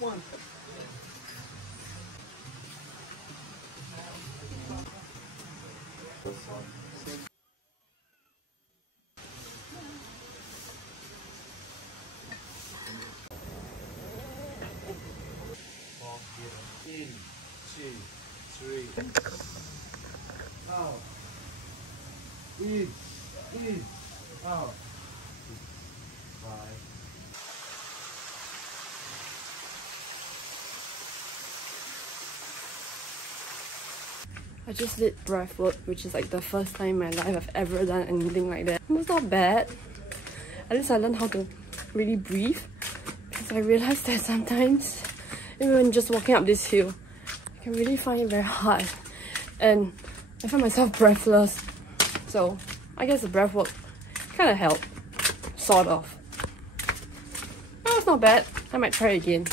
One. In, 2, 3. Out. In, out. 5. I just did breath work, which is like the first time in my life I've ever done anything like that. It was not bad. At least I learned how to really breathe, because I realized that sometimes even just walking up this hill, I can really find it very hard and I find myself breathless. So I guess the breath work kind of helped, sort of. Oh, it's not bad. I might try it again.